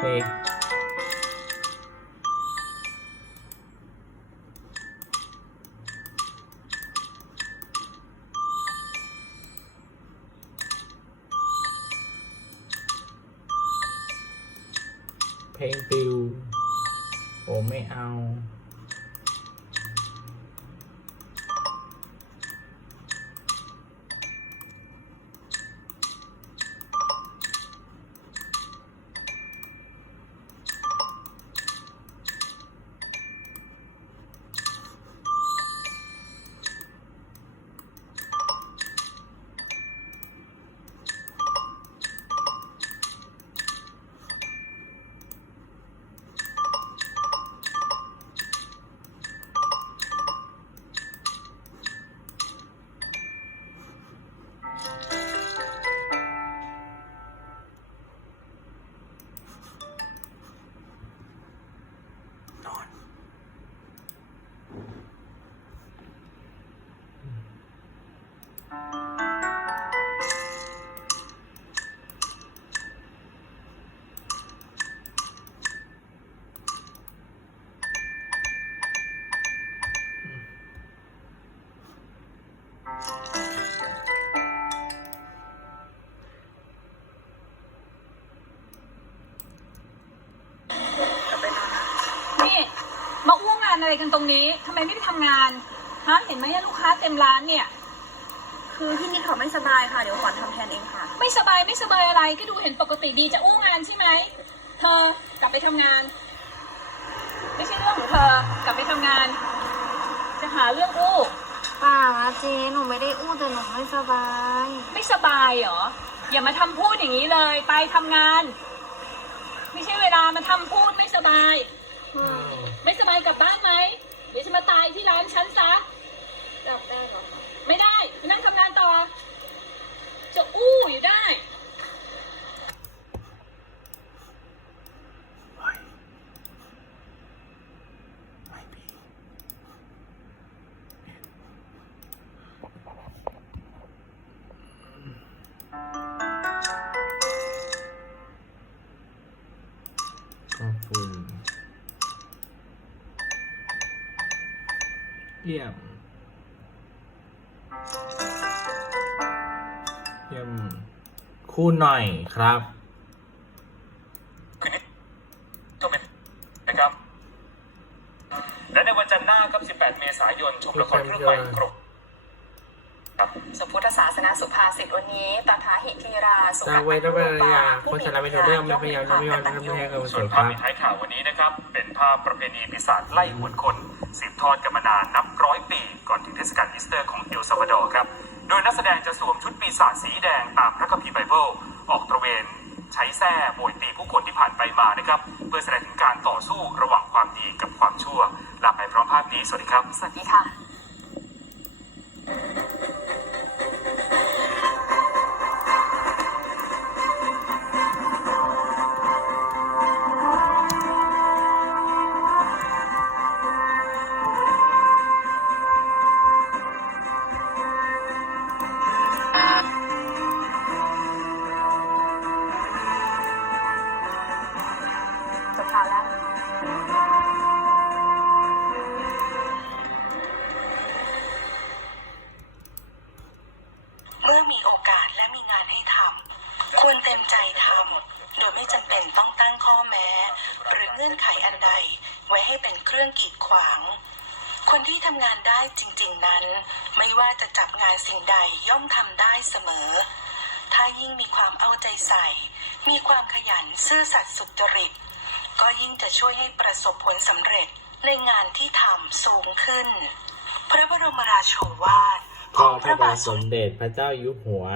เพลงติว โอ้ไม่เอา นี่มาอ้วงงานอะไรกันตรงนี้ทำไมไม่ไปทำงานฮะเห็นไหมลูกค้าเต็มร้านเนี่ย คือพี่นิดเขาไม่สบายค่ะ เดี๋ยวขวัญทำแทนเองค่ะ ไม่สบายไม่สบายอะไรก็ดูเห็นปกติดีจะอ้วงงานใช่ไหมเธอกลับไปทำงาน ไม่ใช่เรื่องของเธอกลับไปทำงาน จะหาเรื่องอู้ ป่าเจ๊หนูไม่ได้อู้แต่หนูไม่สบาย ไม่สบายเหรอ อย่ามาทำพูดอย่างนี้เลย ไปทำงาน ไม่ใช่เวลามาทำพูดไม่สบาย ไม่สบายกลับบ้านไหมเดี๋ยวจะมาตายที่ร้านฉันซ เยี่ยม เยี่ยม คู่หน่อยครับก็เป็นนะครับและในวันจันทร์หน้าครับ 18 เมษายน ชมละครเรื่องใหม่ครบครับสมพุทธศาสนา สุภาษิตวันนี้ ตถาหิทีราสุตาเวทระเบรยาคนสารไม่รู้เรื่องไม่พยายามไม่ยอมไม่ให้กับสส่ววนยคภาพรับปิดท้ายข่าววันนี้นะครับ เป็นภาพประเพณีปีศาจไล่หวนคนสืบทอดกันมานานนับร้อยปี ก่อนถึงเทศกาลอีสเตอร์ของเอลซาวาดอร์ครับ โดยนักแสดงจะสวมชุดปีศาจสีแดงตามพระคัมภีร์ไบเบิลออกตระเวนใช้แส้โบยตีผู้คนที่ผ่านไปมานะครับ เพื่อแสดงถึงการต่อสู้ระหว่างความดีกับความชั่วลาไปพร้อมภาพนี้สวัสดีครับ สวัสดีค่ะ งื่อนไขอันใด ไว้ให้เป็นเครื่องกีดขวาง คนที่ทำงานได้จริง ๆนั้น ไม่ว่าจะจับงานสิ่งใดย่อมทำได้เสมอ ถ้ายิ่งมีความเอาใจใส่ มีความขยันซื่อสัตย์สุจริต ก็ยิ่งจะช่วยให้ประสบผลสำเร็จในงานที่ทำสูงขึ้น พระบรมราโชวาทก็พระบาทสมเด็จพระเจ้าอยู่หัว